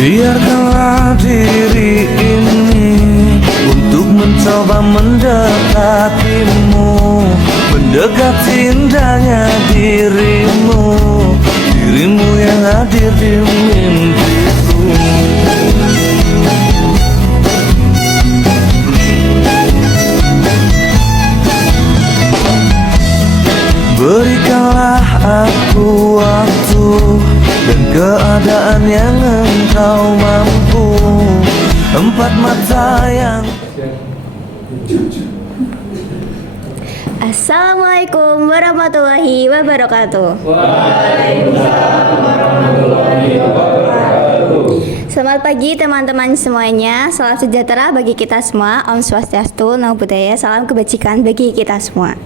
Biarkanlah diri ini untuk mencoba mendekatimu, mendekati indahnya dirimu, dirimu yang hadir di mimpiku. Berikanlah aku waktu dan keadaan yang engkau mampu. Empat mata yang Assalamualaikum warahmatullahi wabarakatuh. Waalaikumsalam warahmatullahi wabarakatuh. Selamat pagi teman-teman semuanya. Salam sejahtera bagi kita semua. Om Swastiastu, Namo Buddhaya. Salam kebajikan bagi kita semua.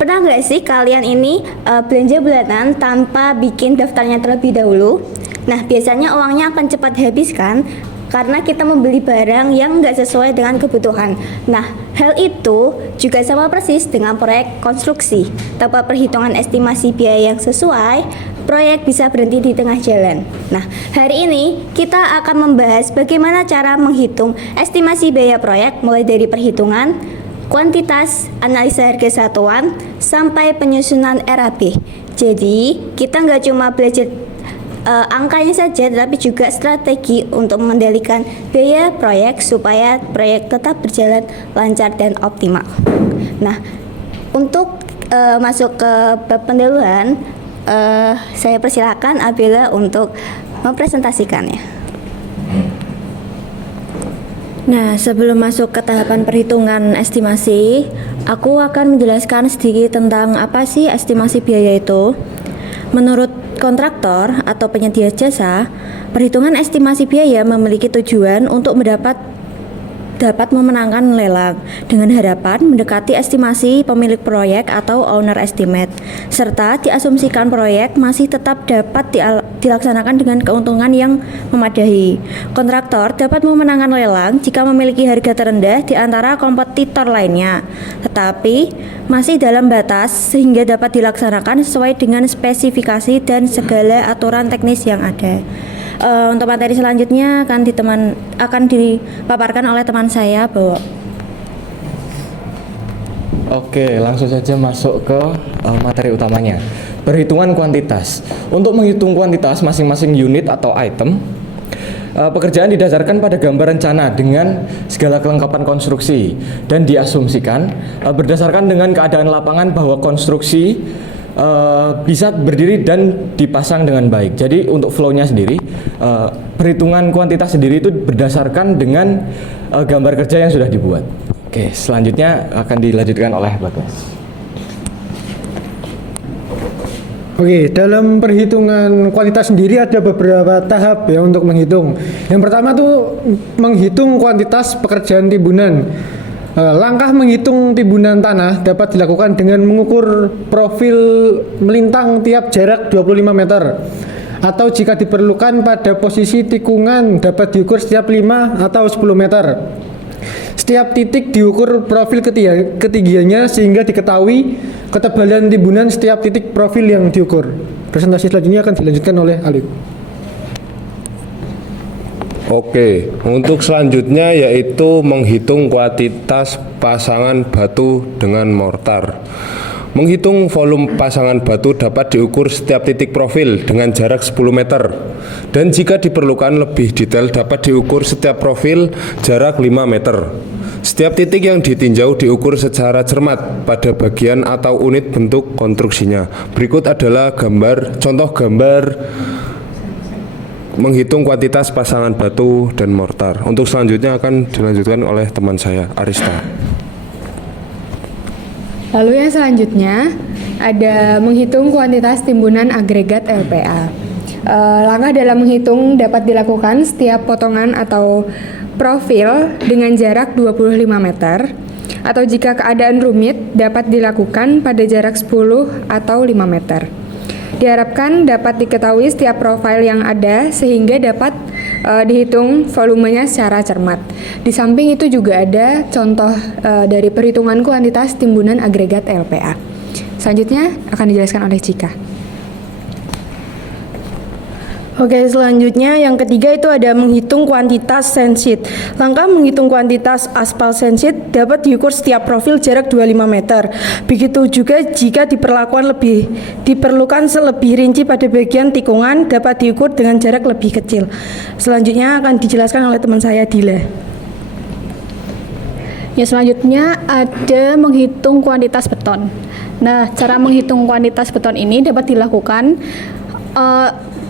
Pernah nggak sih kalian ini belanja bulanan tanpa bikin daftarnya terlebih dahulu? Nah, biasanya uangnya akan cepat habis kan? Karena kita membeli barang yang nggak sesuai dengan kebutuhan. Nah, hal itu juga sama persis dengan proyek konstruksi. Tanpa perhitungan estimasi biaya yang sesuai, proyek bisa berhenti di tengah jalan. Nah, hari ini kita akan membahas bagaimana cara menghitung estimasi biaya proyek mulai dari perhitungan kuantitas, analisa harga satuan, sampai penyusunan RAB. Jadi, kita nggak cuma belajar angkanya saja, tapi juga strategi untuk mengendalikan biaya proyek supaya proyek tetap berjalan lancar dan optimal. Nah, untuk masuk ke bab pendahuluan, saya persilakan Abela untuk mempresentasikannya. Nah, sebelum masuk ke tahapan perhitungan estimasi, aku akan menjelaskan sedikit tentang apa sih estimasi biaya itu. Menurut kontraktor atau penyedia jasa, perhitungan estimasi biaya memiliki tujuan untuk dapat memenangkan lelang dengan harapan mendekati estimasi pemilik proyek atau owner estimate, serta diasumsikan proyek masih tetap dapat dilaksanakan dengan keuntungan yang memadai. Kontraktor dapat memenangkan lelang jika memiliki harga terendah di antara kompetitor lainnya, tetapi masih dalam batas sehingga dapat dilaksanakan sesuai dengan spesifikasi dan segala aturan teknis yang ada. Untuk materi selanjutnya akan dipaparkan oleh teman saya, Bowo. Oke, langsung saja masuk ke materi utamanya. Perhitungan kuantitas. Untuk menghitung kuantitas masing-masing unit atau item, pekerjaan didasarkan pada gambar rencana dengan segala kelengkapan konstruksi dan diasumsikan berdasarkan dengan keadaan lapangan bahwa konstruksi bisa berdiri dan dipasang dengan baik. Jadi untuk flow-nya sendiri, perhitungan kuantitas sendiri itu berdasarkan dengan gambar kerja yang sudah dibuat. Oke, selanjutnya akan dilanjutkan oleh Bagas. Oke, dalam perhitungan kuantitas sendiri ada beberapa tahap ya untuk menghitung. Yang pertama tuh menghitung kuantitas pekerjaan timbunan. Langkah menghitung timbunan tanah dapat dilakukan dengan mengukur profil melintang tiap jarak 25 meter. Atau jika diperlukan pada posisi tikungan dapat diukur setiap 5 atau 10 meter. Setiap titik diukur profil ketinggiannya sehingga diketahui ketebalan timbunan setiap titik profil yang diukur. Presentasi selanjutnya akan dilanjutkan oleh Alif. Oke, untuk selanjutnya yaitu menghitung kuantitas pasangan batu dengan mortar. Menghitung volume pasangan batu dapat diukur setiap titik profil dengan jarak 10 meter. Dan jika diperlukan lebih detail dapat diukur setiap profil jarak 5 meter. Setiap titik yang ditinjau diukur secara cermat pada bagian atau unit bentuk konstruksinya. Berikut adalah contoh gambar menghitung kuantitas pasangan batu dan mortar. Untuk selanjutnya akan dilanjutkan oleh teman saya, Arista. Lalu yang selanjutnya ada menghitung kuantitas timbunan agregat LPA. Langkah dalam menghitung dapat dilakukan setiap potongan atau profil dengan jarak 25 meter, atau jika keadaan rumit dapat dilakukan pada jarak 10 atau 5 meter. Diharapkan dapat diketahui setiap profil yang ada sehingga dapat dihitung volumenya secara cermat. Di samping itu juga ada contoh dari perhitungan kuantitas timbunan agregat LPA. Selanjutnya akan dijelaskan oleh Cika. Oke, selanjutnya yang ketiga itu ada menghitung kuantitas sandshit. Langkah menghitung kuantitas aspal sandshit dapat diukur setiap profil jarak 25 meter. Begitu juga jika diperlukan selebih rinci pada bagian tikungan dapat diukur dengan jarak lebih kecil. Selanjutnya akan dijelaskan oleh teman saya Dila. Ya, selanjutnya ada menghitung kuantitas beton. Nah, cara menghitung kuantitas beton ini dapat dilakukan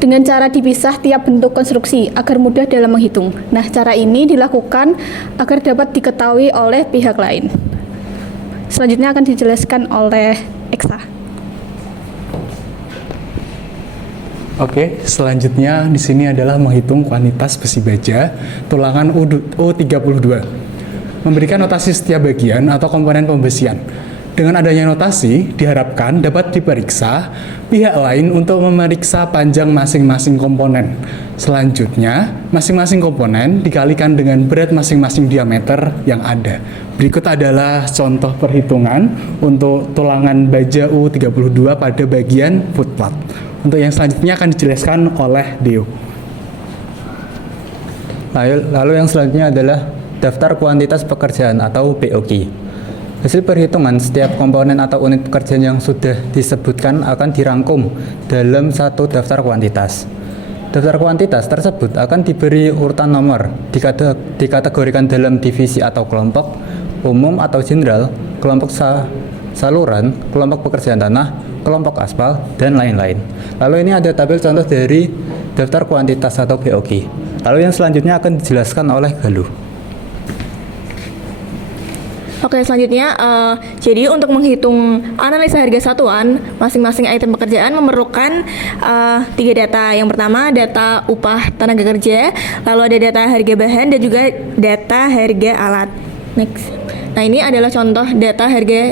dengan cara dipisah tiap bentuk konstruksi agar mudah dalam menghitung. Nah, cara ini dilakukan agar dapat diketahui oleh pihak lain. Selanjutnya akan dijelaskan oleh Eksa. Oke, selanjutnya di sini adalah menghitung kuantitas besi baja tulangan U32. Memberikan notasi setiap bagian atau komponen pembesian. Dengan adanya notasi, diharapkan dapat diperiksa pihak lain untuk memeriksa panjang masing-masing komponen. Selanjutnya, masing-masing komponen dikalikan dengan berat masing-masing diameter yang ada. Berikut adalah contoh perhitungan untuk tulangan baja U32 pada bagian footplate. Untuk yang selanjutnya akan dijelaskan oleh Deo. Lalu yang selanjutnya adalah daftar kuantitas pekerjaan atau POQ. Hasil perhitungan setiap komponen atau unit pekerjaan yang sudah disebutkan akan dirangkum dalam satu daftar kuantitas. Daftar kuantitas tersebut akan diberi urutan nomor, dikategorikan dalam divisi atau kelompok, umum atau general, kelompok saluran, kelompok pekerjaan tanah, kelompok aspal, dan lain-lain. Lalu ini ada tabel contoh dari daftar kuantitas atau POQ. Lalu yang selanjutnya akan dijelaskan oleh Galuh. Oke, selanjutnya jadi untuk menghitung analisa harga satuan masing-masing item pekerjaan memerlukan 3 data. Yang pertama data upah tenaga kerja, lalu ada data harga bahan dan juga data harga alat. Next. Nah, ini adalah contoh data harga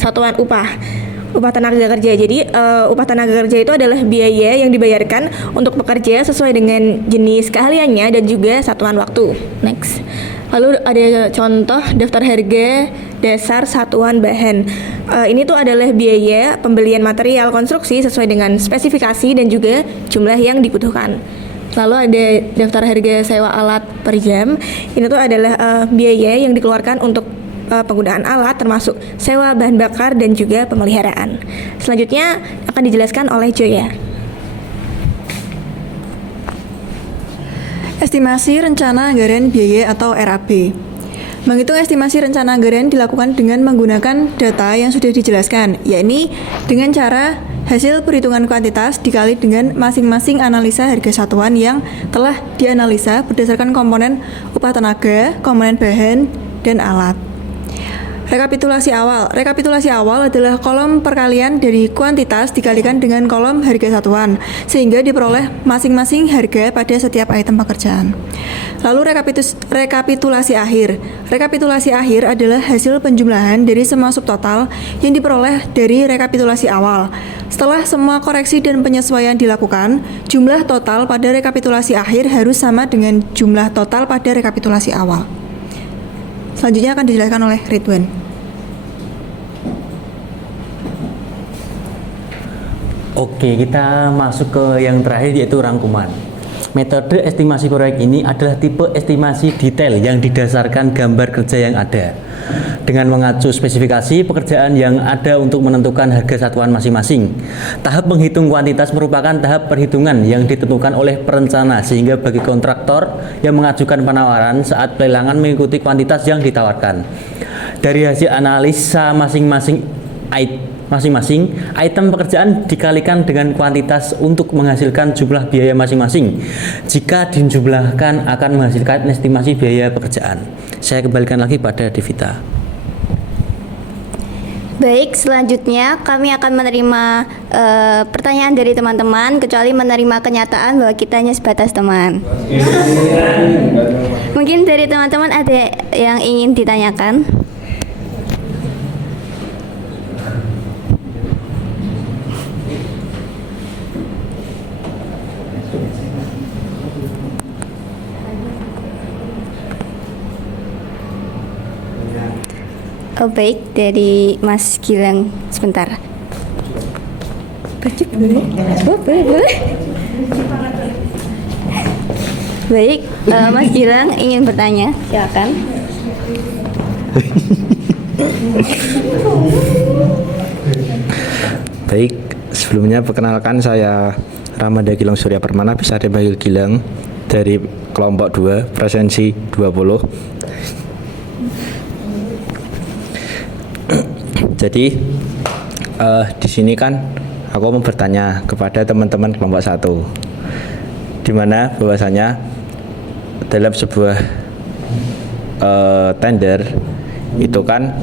satuan upah tenaga kerja. Jadi upah tenaga kerja itu adalah biaya yang dibayarkan untuk pekerja sesuai dengan jenis keahliannya dan juga satuan waktu. Next. Lalu ada contoh daftar harga dasar satuan bahan. Ini tuh adalah biaya pembelian material konstruksi sesuai dengan spesifikasi dan juga jumlah yang dibutuhkan. Lalu ada daftar harga sewa alat per jam. Ini tuh adalah biaya yang dikeluarkan untuk penggunaan alat termasuk sewa bahan bakar dan juga pemeliharaan. Selanjutnya akan dijelaskan oleh Joya. Estimasi rencana anggaran biaya atau RAB. Menghitung estimasi rencana anggaran dilakukan dengan menggunakan data yang sudah dijelaskan, yakni dengan cara hasil perhitungan kuantitas dikali dengan masing-masing analisa harga satuan yang telah dianalisa berdasarkan komponen upah tenaga, komponen bahan, dan alat. Rekapitulasi awal. Rekapitulasi awal adalah kolom perkalian dari kuantitas dikalikan dengan kolom harga satuan, sehingga diperoleh masing-masing harga pada setiap item pekerjaan. Lalu rekapitulasi akhir. Rekapitulasi akhir adalah hasil penjumlahan dari semua subtotal yang diperoleh dari rekapitulasi awal. Setelah semua koreksi dan penyesuaian dilakukan, jumlah total pada rekapitulasi akhir harus sama dengan jumlah total pada rekapitulasi awal. Selanjutnya akan dijelaskan oleh Ridwan. Oke, kita masuk ke yang terakhir yaitu rangkuman. Metode estimasi proyek ini adalah tipe estimasi detail yang didasarkan gambar kerja yang ada dengan mengacu spesifikasi pekerjaan yang ada untuk menentukan harga satuan masing-masing. Tahap menghitung kuantitas merupakan tahap perhitungan yang ditentukan oleh perencana, sehingga bagi kontraktor yang mengajukan penawaran saat pelelangan mengikuti kuantitas yang ditawarkan. Dari hasil analisa masing-masing item pekerjaan dikalikan dengan kuantitas untuk menghasilkan jumlah biaya masing-masing. Jika dijumlahkan akan menghasilkan estimasi biaya pekerjaan. Saya kembalikan lagi pada Devita. Baik, selanjutnya kami akan menerima pertanyaan dari teman-teman, kecuali menerima kenyataan bahwa kita hanya sebatas teman. Mungkin dari teman-teman ada yang ingin ditanyakan? Oh baik, dari Mas Gilang sebentar. Baju boleh? Oh, boleh. Baik, Mas Gilang ingin bertanya, silakan. Baik, sebelumnya perkenalkan saya Ramada Gilang Surya Permana, bisa dipanggil Gilang, dari kelompok 2, presensi 20. Jadi di sini kan aku mau bertanya kepada teman-teman kelompok 1, di mana bahwasanya dalam sebuah tender itu kan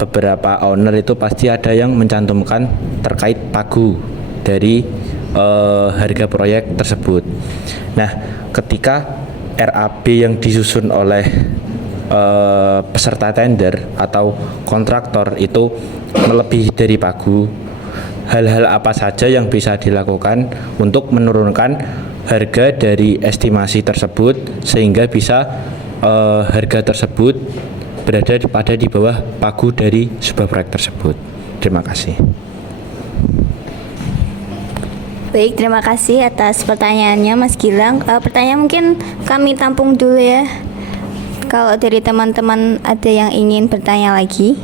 beberapa owner itu pasti ada yang mencantumkan terkait pagu dari harga proyek tersebut. Nah, ketika RAB yang disusun oleh peserta tender atau kontraktor itu melebihi dari pagu, hal-hal apa saja yang bisa dilakukan untuk menurunkan harga dari estimasi tersebut sehingga bisa harga tersebut berada pada di bawah pagu dari sebuah proyek tersebut. Terima kasih. Baik, terima kasih atas pertanyaannya Mas Gilang. Pertanyaan mungkin kami tampung dulu ya. Kalau dari teman-teman ada yang ingin bertanya lagi.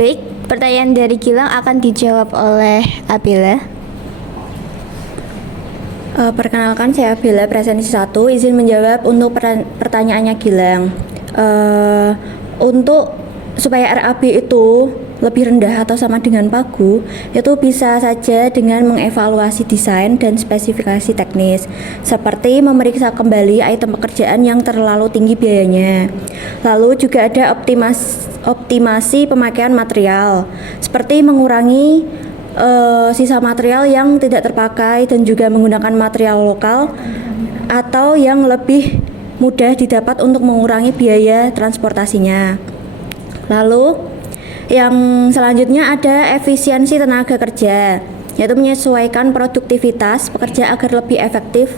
Baik, pertanyaan dari Gilang akan dijawab oleh Abela. Perkenalkan, saya Abela, presensi 1, izin menjawab untuk pertanyaannya Gilang. Untuk supaya RAB itu lebih rendah atau sama dengan pagu, itu bisa saja dengan mengevaluasi desain dan spesifikasi teknis, seperti memeriksa kembali item pekerjaan yang terlalu tinggi biayanya. Lalu juga ada optimasi pemakaian material, seperti mengurangi sisa material yang tidak terpakai dan juga menggunakan material lokal atau yang lebih mudah didapat untuk mengurangi biaya transportasinya. Lalu yang selanjutnya ada efisiensi tenaga kerja, yaitu menyesuaikan produktivitas pekerja agar lebih efektif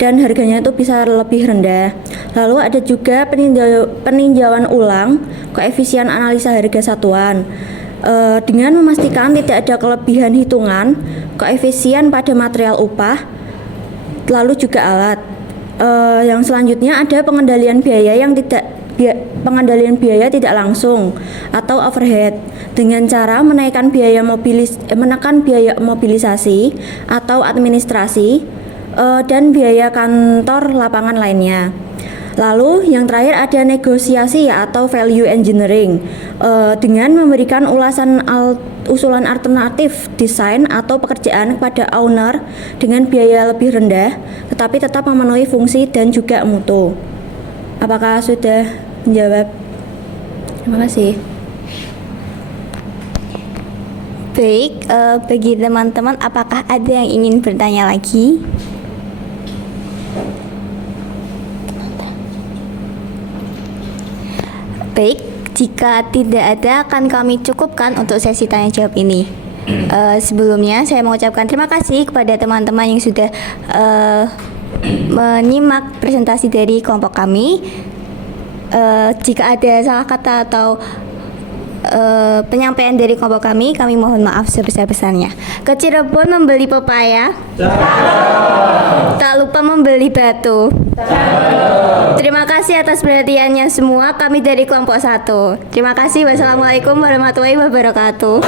dan harganya itu bisa lebih rendah. Lalu ada juga peninjauan ulang koefisien analisa harga satuan dengan memastikan tidak ada kelebihan hitungan koefisien pada material upah, lalu juga alat. Yang selanjutnya ada pengendalian biaya tidak langsung atau overhead dengan cara menaikkan menekan biaya mobilisasi atau administrasi dan biaya kantor lapangan lainnya. Lalu yang terakhir ada negosiasi atau value engineering dengan memberikan usulan alternatif desain atau pekerjaan kepada owner dengan biaya lebih rendah tetapi tetap memenuhi fungsi dan juga mutu. Apakah sudah menjawab? Terima kasih. Baik, bagi teman-teman apakah ada yang ingin bertanya lagi? Baik, jika tidak ada akan kami cukupkan untuk sesi tanya jawab ini. Sebelumnya saya mengucapkan terima kasih kepada teman-teman yang sudah menyimak presentasi dari kelompok kami. Jika ada salah kata atau penyampaian dari kelompok kami mohon maaf sebesar-besarnya. Ke Cirebon membeli pepaya, tak lupa membeli batu. Terima kasih atas perhatiannya semua. Kami dari kelompok 1. Terima kasih. Wassalamualaikum warahmatullahi wabarakatuh.